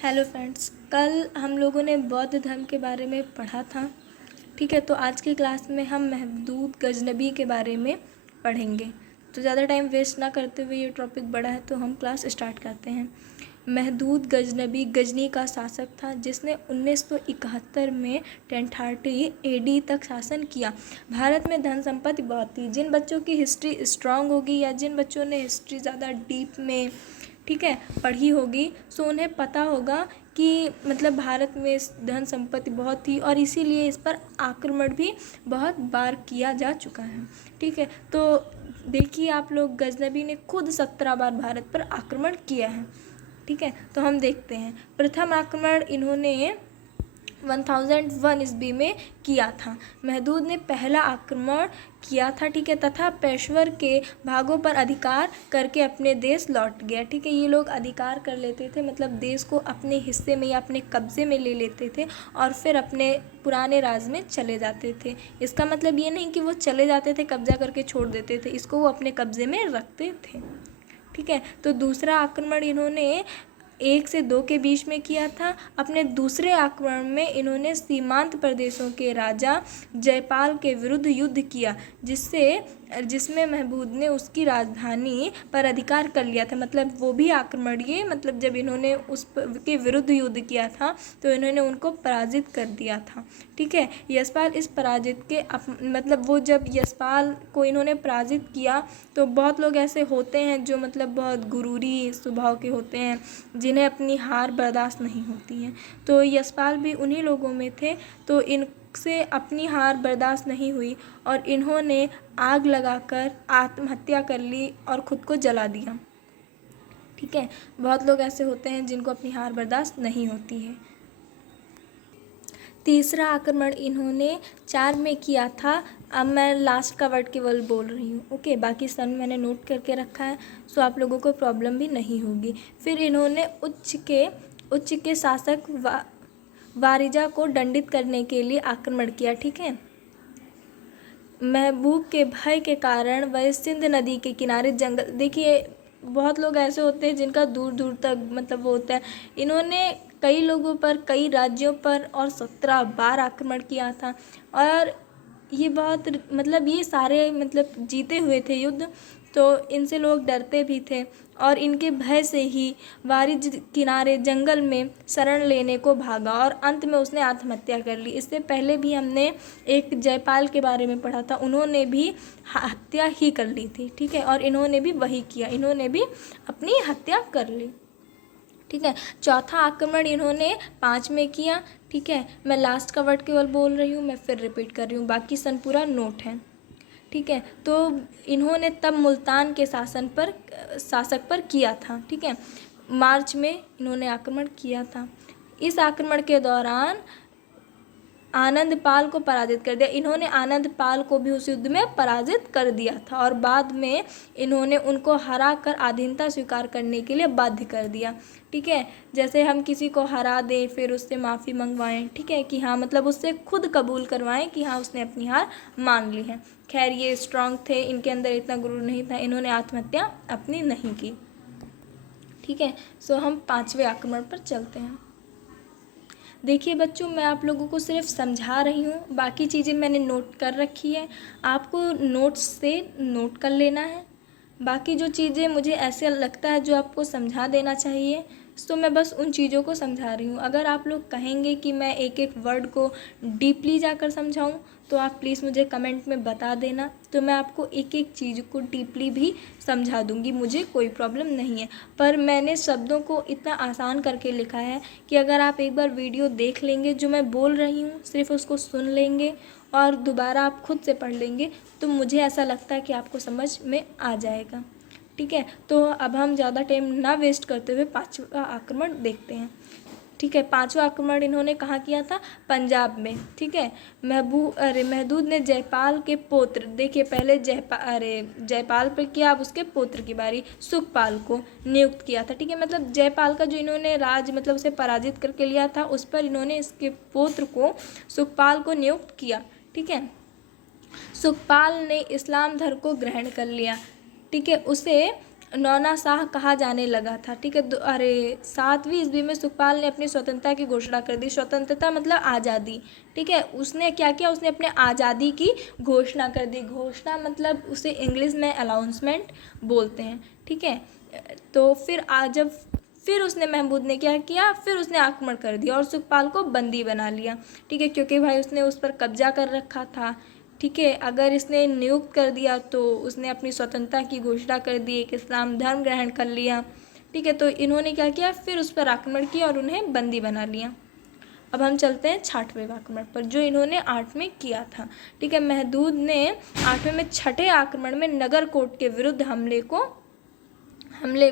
Hello friends, कल हम लोगों ने बौद्ध धर्म के बारे में पढ़ा था। ठीक है, तो आज की क्लास में हम महमूद गजनबी के बारे में पढ़ेंगे। तो ज़्यादा टाइम वेस्ट ना करते हुए, ये टॉपिक बड़ा है तो हम क्लास स्टार्ट करते हैं। महमूद गजनबी गजनी का शासक था जिसने 1971 में 1030 AD तक शासन किया। भारत में धन संपत्ति बहुत थी। जिन बच्चों की हिस्ट्री स्ट्रांग होगी या जिन बच्चों ने हिस्ट्री ज़्यादा डीप में पढ़ी होगी, सो उन्हें पता होगा कि मतलब भारत में धन संपत्ति बहुत थी और इसीलिए इस पर आक्रमण भी बहुत बार किया जा चुका है। ठीक है, तो देखिए आप लोग, गजनबी ने खुद 17 बार भारत पर आक्रमण किया है। ठीक है, तो हम देखते हैं। प्रथम आक्रमण इन्होंने 1001 ईस्वी में किया था। महमूद ने पहला आक्रमण किया था। ठीक है, तथा पेशवर के भागों पर अधिकार करके अपने देश लौट गया। ठीक है, ये लोग अधिकार कर लेते थे, मतलब देश को अपने हिस्से में या अपने कब्जे में ले लेते थे और फिर अपने पुराने राज में चले जाते थे। इसका मतलब ये नहीं कि वो चले जाते थे कब्जा करके छोड़ देते थे, इसको वो अपने कब्जे में रखते थे। ठीक है, तो दूसरा आक्रमण इन्होंने 1 से 2 के बीच में किया था। अपने दूसरे आक्रमण में इन्होंने सीमांत प्रदेशों के राजा जयपाल के विरुद्ध युद्ध किया, जिसमें महमूद ने उसकी राजधानी पर अधिकार कर लिया था। मतलब वो भी आक्रमण, ये मतलब जब इन्होंने के विरुद्ध युद्ध किया था तो इन्होंने उनको पराजित कर दिया था। ठीक है, यशपाल इस पराजित के मतलब वो जब यशपाल को इन्होंने पराजित किया तो बहुत लोग ऐसे होते हैं जो मतलब बहुत गुरूरी स्वभाव के होते हैं, जिन्हें अपनी हार बर्दाश्त नहीं होती है। तो यशपाल भी उन्हीं लोगों में थे। तो इनसे अपनी हार बर्दाश्त नहीं हुई और इन्होंने आग लगाकर आत्महत्या कर ली और ख़ुद को जला दिया। ठीक है, बहुत लोग ऐसे होते हैं जिनको अपनी हार बर्दाश्त नहीं होती है। तीसरा आक्रमण इन्होंने 4 में किया था। अब मैं लास्ट का वर्ड केवल बोल रही हूँ। ओके, बाकी सन मैंने नोट करके रखा है, सो आप लोगों को प्रॉब्लम भी नहीं होगी। फिर इन्होंने उच्च के शासक वारिजा को दंडित करने के लिए आक्रमण किया। ठीक है, महबूब के भय के कारण वह सिंध नदी के किनारे जंगल, देखिए बहुत लोग ऐसे होते हैं जिनका दूर दूर तक मतलब वो होता है। इन्होंने कई लोगों पर, कई राज्यों पर और 17 बार आक्रमण किया था और ये बहुत मतलब ये सारे मतलब जीते हुए थे युद्ध, तो इनसे लोग डरते भी थे और इनके भय से ही वारिज किनारे जंगल में शरण लेने को भागा और अंत में उसने आत्महत्या कर ली। इससे पहले भी हमने एक जयपाल के बारे में पढ़ा था, उन्होंने भी हत्या ही कर ली थी। ठीक है, और इन्होंने भी वही किया, इन्होंने भी अपनी हत्या कर ली। ठीक है, चौथा आक्रमण इन्होंने 5 में किया। ठीक है, मैं लास्ट का वर्ड केवल बोल रही हूँ, मैं फिर रिपीट कर रही हूँ, बाकी सन पूरा नोट है। ठीक है, तो इन्होंने तब मुल्तान के शासक पर किया था। ठीक है, मार्च में इन्होंने आक्रमण किया था। इस आक्रमण के दौरान आनंदपाल को पराजित कर दिया। इन्होंने आनंदपाल को भी उस युद्ध में पराजित कर दिया था और बाद में इन्होंने उनको हरा कर अधीनता स्वीकार करने के लिए बाध्य कर दिया। ठीक है, जैसे हम किसी को हरा दें फिर उससे माफ़ी मंगवाएं, ठीक है, कि हाँ मतलब उससे खुद कबूल करवाएं कि हाँ उसने अपनी हार मान ली है। खैर ये स्ट्रांग थे, इनके अंदर इतना गुरूर नहीं था, इन्होंने आत्महत्या अपनी नहीं की। ठीक है, सो हम 5वें आक्रमण पर चलते हैं। देखिए बच्चों, मैं आप लोगों को सिर्फ समझा रही हूँ, बाकी चीज़ें मैंने नोट कर रखी है, आपको नोट्स से नोट कर लेना है। बाकी जो चीज़ें मुझे ऐसे लगता है जो आपको समझा देना चाहिए, तो मैं बस उन चीज़ों को समझा रही हूँ। अगर आप लोग कहेंगे कि मैं एक एक वर्ड को डीपली जाकर समझाऊँ तो आप प्लीज़ मुझे कमेंट में बता देना, तो मैं आपको एक एक चीज़ को डीपली भी समझा दूँगी, मुझे कोई प्रॉब्लम नहीं है। पर मैंने शब्दों को इतना आसान करके लिखा है कि अगर आप एक बार वीडियो देख लेंगे, जो मैं बोल रही हूँ सिर्फ उसको सुन लेंगे और दोबारा आप खुद से पढ़ लेंगे, तो मुझे ऐसा लगता है कि आपको समझ में आ जाएगा। ठीक है, तो अब हम ज़्यादा टाइम ना वेस्ट करते हुए 5वां आक्रमण देखते हैं। ठीक है, 5वां आक्रमण इन्होंने कहाँ किया था? पंजाब में। ठीक है, महमूद ने जयपाल के पुत्र, देखिए पहले जयपाल पर किया, अब उसके पुत्र की बारी, सुखपाल को नियुक्त किया था। ठीक है, मतलब जयपाल का जो इन्होंने राज मतलब उसे पराजित करके लिया था, उस पर इन्होंने इसके पुत्र को सुखपाल को नियुक्त किया। ठीक है, सुखपाल ने इस्लाम धर्म को ग्रहण कर लिया। ठीक है, उसे नौना शाह कहा जाने लगा था। ठीक है, अरे 7वीं ईस्वी में सुखपाल ने अपनी स्वतंत्रता की घोषणा कर दी। स्वतंत्रता मतलब आज़ादी। ठीक है, उसने क्या किया, उसने अपने आज़ादी की घोषणा कर दी। घोषणा मतलब उसे इंग्लिश में अनाउंसमेंट बोलते हैं। ठीक है, तो फिर उसने महमूद ने क्या किया, फिर उसने आक्रमण कर दिया और सुखपाल को बंदी बना लिया। ठीक है, क्योंकि भाई उसने उस पर कब्जा कर रखा था। ठीक है, अगर इसने नियुक्त कर दिया तो उसने अपनी स्वतंत्रता की घोषणा कर दी, एक इस्लाम धर्म ग्रहण कर लिया। ठीक है, तो इन्होंने क्या किया, फिर उस पर आक्रमण किया और उन्हें बंदी बना लिया। अब हम चलते हैं 6वें आक्रमण पर, जो इन्होंने 8 में किया था। ठीक है, महमूद ने 8वें में छठे आक्रमण में नगरकोट के विरुद्ध हमले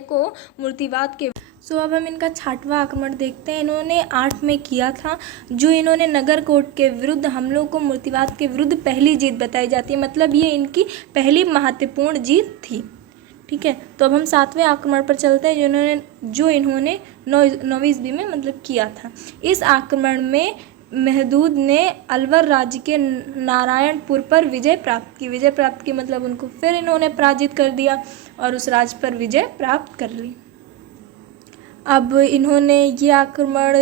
को मूर्तिवाद के अब हम इनका 6वां आक्रमण देखते हैं। इन्होंने 8 में किया था, जो इन्होंने नगरकोट के विरुद्ध हमलों को मूर्तिवाद के विरुद्ध पहली जीत बताई जाती है। मतलब ये इनकी पहली महत्वपूर्ण जीत थी। ठीक है, तो अब हम 7वें आक्रमण पर चलते हैं, जो इन्होंने 9वीं ईस्वी में मतलब किया था। इस आक्रमण में महमूद ने अलवर राज्य के नारायणपुर पर विजय प्राप्त की मतलब उनको फिर इन्होंने पराजित कर दिया और उस राज्य पर विजय प्राप्त कर ली। अब इन्होंने ये आक्रमण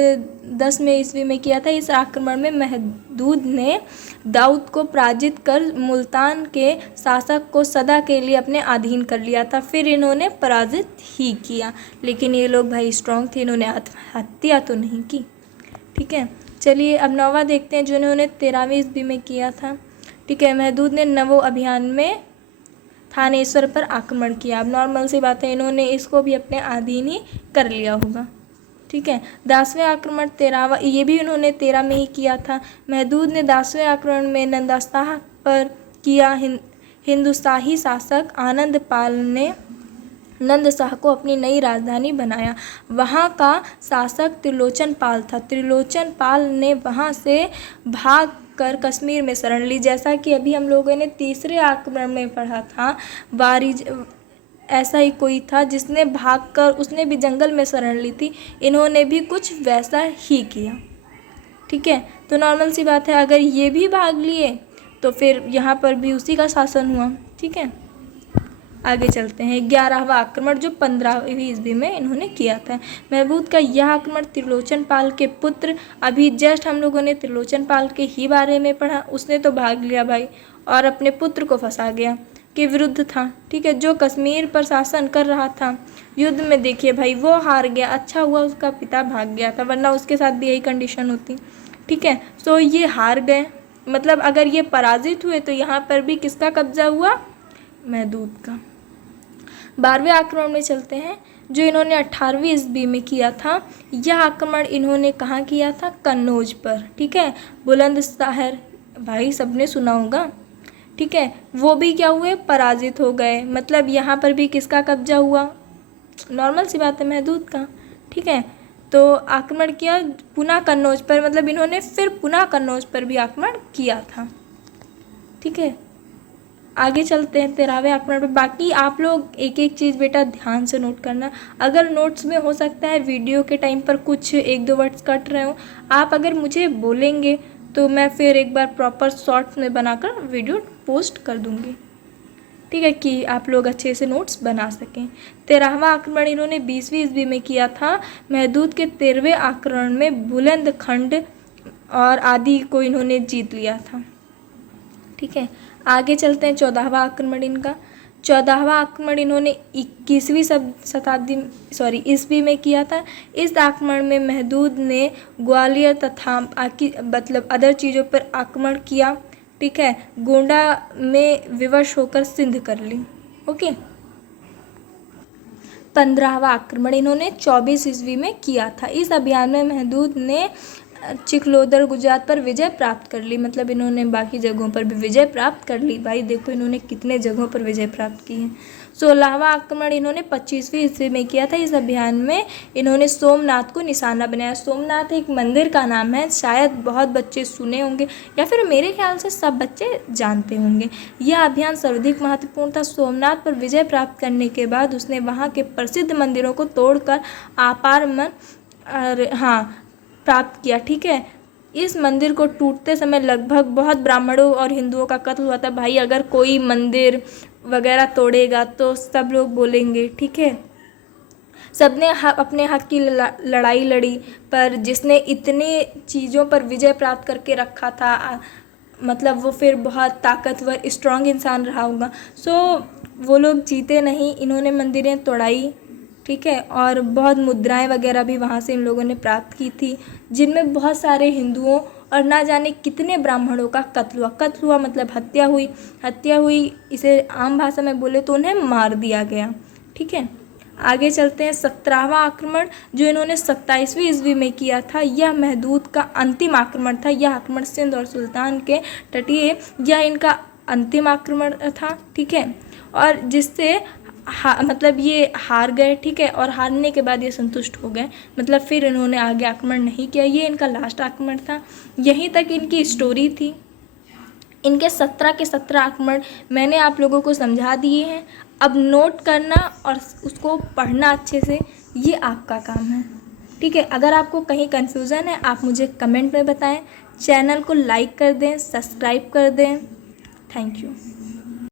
10वें ईस्वी में किया था। इस आक्रमण में महमूद ने दाऊद को पराजित कर मुल्तान के शासक को सदा के लिए अपने अधीन कर लिया था। फिर इन्होंने पराजित ही किया, लेकिन ये लोग भाई स्ट्रांग थे, इन्होंने आत्महत्या तो नहीं की। ठीक है, चलिए अब 9वां देखते हैं, जो इन्होंने 13वीं ईस्वी में किया था। ठीक है, महमूद ने नवो अभियान में थानेश्वर पर आक्रमण किया। अब नॉर्मल सी बात है, इन्होंने इसको भी अपने अधीन ही कर लिया होगा। ठीक है, 10वें आक्रमण 13वां, ये भी उन्होंने 13 में ही किया था। महमूद ने 10वें आक्रमण में नंदशाह पर किया। हिंदुशाही शासक आनंद पाल ने नंदशाह को अपनी नई राजधानी बनाया। वहाँ का शासक त्रिलोचन पाल था। त्रिलोचन पाल ने वहाँ से भाग कर कश्मीर में शरण ली। जैसा कि अभी हम लोगों ने 3रे आक्रमण में पढ़ा था, वारिज ऐसा ही कोई था जिसने भागकर, उसने भी जंगल में शरण ली थी। इन्होंने भी कुछ वैसा ही किया। ठीक है, तो नॉर्मल सी बात है, अगर ये भी भाग लिए तो फिर यहाँ पर भी उसी का शासन हुआ। ठीक है, आगे चलते हैं। 11वां आक्रमण, जो 15वीं ईस्वी में इन्होंने किया था। महमूद का यह आक्रमण त्रिलोचन पाल के पुत्र, अभी जस्ट हम लोगों ने त्रिलोचन पाल के ही बारे में पढ़ा, उसने तो भाग लिया भाई और अपने पुत्र को फंसा गया, के विरुद्ध था। ठीक है, जो कश्मीर पर शासन कर रहा था। युद्ध में देखिए भाई वो हार गया, अच्छा हुआ उसका पिता भाग गया था, वरना उसके साथ भी यही कंडीशन होती। ठीक है, तो ये हार गए, मतलब अगर ये पराजित हुए तो यहाँ पर भी किसका कब्जा हुआ, महमूद का। 12वें आक्रमण में चलते हैं, जो इन्होंने 18वीं ईस्वी में किया था। यह आक्रमण इन्होंने कहाँ किया था, कन्नौज पर। ठीक है, बुलंदशहर भाई सबने सुना होगा। ठीक है, वो भी क्या हुए, पराजित हो गए। मतलब यहाँ पर भी किसका कब्जा हुआ, नॉर्मल सी बात है, महमूद का। ठीक है, तो आक्रमण किया पुनः कन्नौज पर, मतलब इन्होंने फिर पुनः कन्नौज पर भी आक्रमण किया था। ठीक है, आगे चलते हैं 13वें आक्रमण पर। बाकी आप लोग एक एक चीज़ बेटा ध्यान से नोट करना। अगर नोट्स में हो सकता है वीडियो के टाइम पर कुछ 1-2 वर्ड्स कट रहे हो, आप अगर मुझे बोलेंगे तो मैं फिर एक बार प्रॉपर शॉर्ट्स में बनाकर वीडियो पोस्ट कर दूँगी। ठीक है, कि आप लोग अच्छे से नोट्स बना सकें। 13वां आक्रमण इन्होंने 20वीं ईस्वी में किया था। महमूद के 13वें आक्रमण में बुलंदखंड और आदि को इन्होंने जीत लिया था। ठीक है, आगे चलते हैं 14वां आक्रमण इनका। 14वां आक्रमण इन्होंने 21वीं शताब्दी ईस्वी में किया था। इस आक्रमण में महमूद ने ग्वालियर तथा मतलब अदर चीज़ों पर आक्रमण किया। ठीक है, गोंडा में विवश होकर सिंध कर ली। ओके, 15वां आक्रमण इन्होंने 24 ईस्वी में किया था। इस अभियान में महमूद ने चिखलोदर गुजरात पर विजय प्राप्त कर ली। मतलब इन्होंने बाकी जगहों पर भी विजय प्राप्त कर ली। भाई देखो इन्होंने कितने जगहों पर विजय प्राप्त की है। 16वां आक्रमण इन्होंने 25वीं ईस्वी में किया था। इस अभियान में इन्होंने सोमनाथ को निशाना बनाया। सोमनाथ एक मंदिर का नाम है, शायद बहुत बच्चे सुने होंगे या फिर मेरे ख्याल से सब बच्चे जानते होंगे। यह अभियान सर्वाधिक महत्वपूर्ण था। सोमनाथ पर विजय प्राप्त करने के बाद उसने वहाँ के प्रसिद्ध मंदिरों को तोड़कर अपार प्राप्त किया। ठीक है, इस मंदिर को टूटते समय लगभग बहुत ब्राह्मणों और हिंदुओं का कत्ल हुआ था। भाई अगर कोई मंदिर वगैरह तोड़ेगा तो सब लोग बोलेंगे, ठीक है। सबने अपने हक की लड़ाई लड़ी, पर जिसने इतने चीज़ों पर विजय प्राप्त करके रखा था मतलब वो फिर बहुत ताकतवर स्ट्रांग इंसान रहा होगा। सो वो लोग जीते नहीं, इन्होंने मंदिरें तोड़ाई, ठीक है। और बहुत मुद्राएं वगैरह भी वहाँ से इन लोगों ने प्राप्त की थी, जिनमें बहुत सारे हिंदुओं और ना जाने कितने ब्राह्मणों का कत्ल हुआ मतलब हत्या हुई। इसे आम भाषा में बोले तो उन्हें मार दिया गया, ठीक है। आगे चलते हैं। 17वां आक्रमण जो इन्होंने 27वीं ईस्वी में किया था, यह मेहदूद का अंतिम आक्रमण था। यह आक्रमण सिंध और सुल्तान के तटीय, यह इनका अंतिम आक्रमण था, ठीक है। और जिससे मतलब ये हार गए, ठीक है। और हारने के बाद ये संतुष्ट हो गए, मतलब फिर इन्होंने आगे आक्रमण नहीं किया। ये इनका लास्ट आक्रमण था, यहीं तक इनकी स्टोरी थी। इनके 17 के 17 आक्रमण मैंने आप लोगों को समझा दिए हैं। अब नोट करना और उसको पढ़ना अच्छे से, ये आपका काम है, ठीक है। अगर आपको कहीं कन्फ्यूज़न है आप मुझे कमेंट में बताएं। चैनल को लाइक कर दें, सब्सक्राइब कर दें। Thank you.